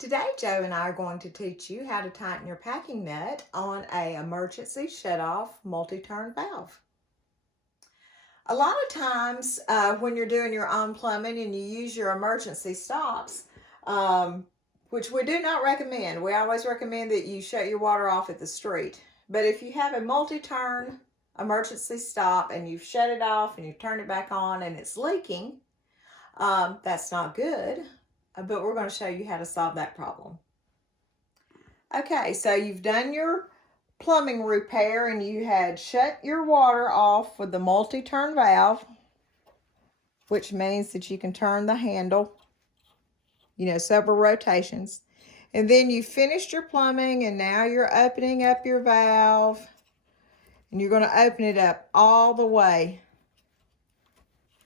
Today, Joe and I are going to teach you how to tighten your packing nut on a emergency shut-off multi-turn valve. A lot of times when you're doing your own plumbing and you use your emergency stops, which we do not recommend. We always recommend that you shut your water off at the street. But if you have a multi-turn emergency stop and you've shut it off and you've turned it back on and it's leaking, that's not good. But we're going to show you how to solve that problem. Okay, so you've done your plumbing repair and you had shut your water off with the multi-turn valve, which means that you can turn the handle, several rotations. And then you finished your plumbing and now you're opening up your valve and you're going to open it up all the way.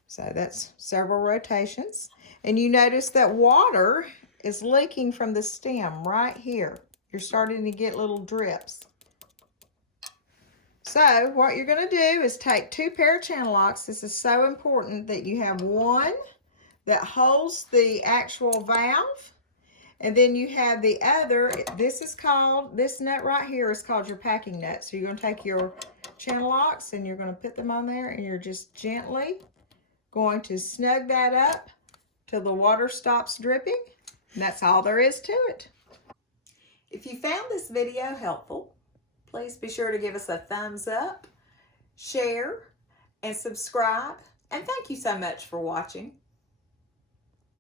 So that's several rotations. And you notice that water is leaking from the stem right here. You're starting to get little drips. So what you're going to do is take two pair of channel locks. This is so important that you have one that holds the actual valve, and then you have the other. This nut right here is called your packing nut. So you're going to take your channel locks and you're going to put them on there, and you're just gently going to snug that up till the water stops dripping. And that's all there is to it. If you found this video helpful, please be sure to give us a thumbs up, share, and subscribe. And thank you so much for watching.